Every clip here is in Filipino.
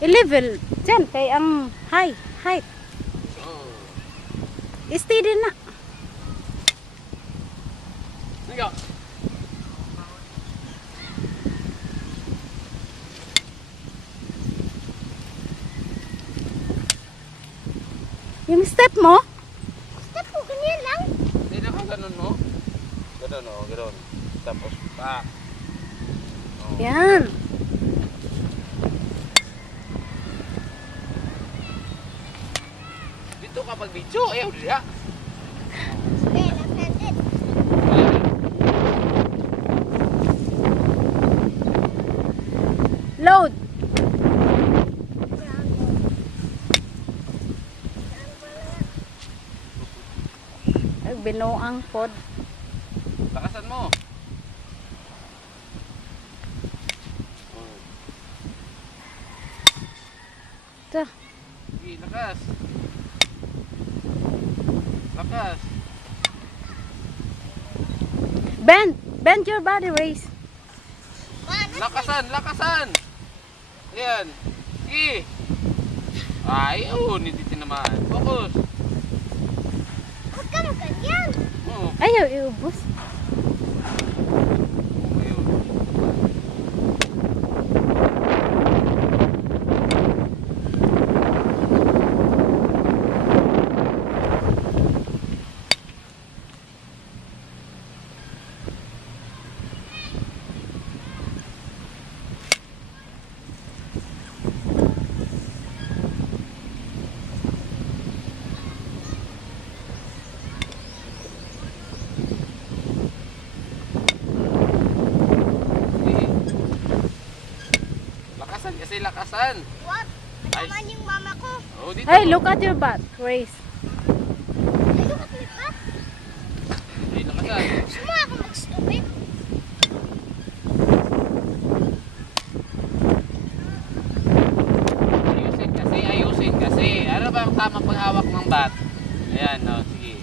I-level. Diyan, kay ang height. Steady na. Sige. Yung step mo, Step ko, ganyan lang. Hindi na ka ganun, no? Ganun, no? Ganun. Tapos, pa. yan. Dito ka pag-video. Ayaw, diya. Okay, left-handed. Load. Ay, binuang pod. Lakasan mo. Ito. Sige, lakas. Lakas. Bend your body, Race. Lakasan, lakasan. Ayan. Sige. Ay, hindi tinamaan. Focus. Huwag ka mo ganyan. Oo. Ayaw, iubos. Ayun. Sige. Lakasan kasi lakasan. What? Mataman yung mama ko. Oh, dito. Hey, look at your butt, Race. Ay, look at my butt. Ay, lakasan. Gusto mo ako mag-stupid? Ayusin kasi. Ano ba ang tamang paghawak ng bat? Ayan, no, sige.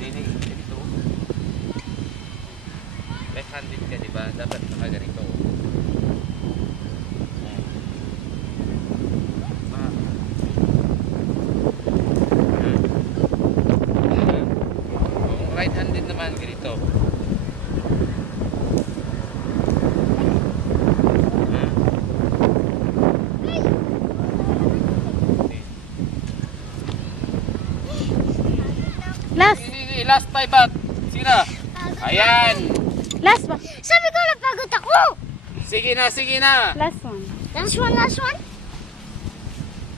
Dinig, ganito. Left-handed ka, di ba? Dapat nakaganito. Kung right-handed naman, ganito. Last. Sige, last time bat. Sige na. Ayan. Last one. Sabi ko napagod ako. Sige na, sige na. Last one. Last one, last one.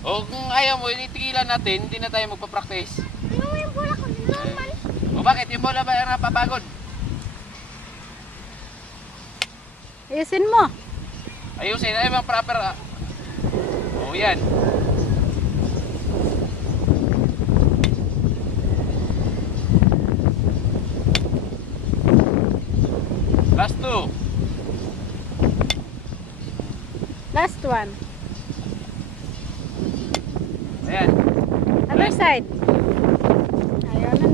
O kung ayaw mo, itigilan natin, hindi na tayo magpa-practice. Ano mo yung bola ko? Normal. O bakit? Yung bola ba yung napapagod? Ayusin mo. Ayusin, ay bang proper. O yan. Last two. Last one. Ayan. Other side. Ayaw na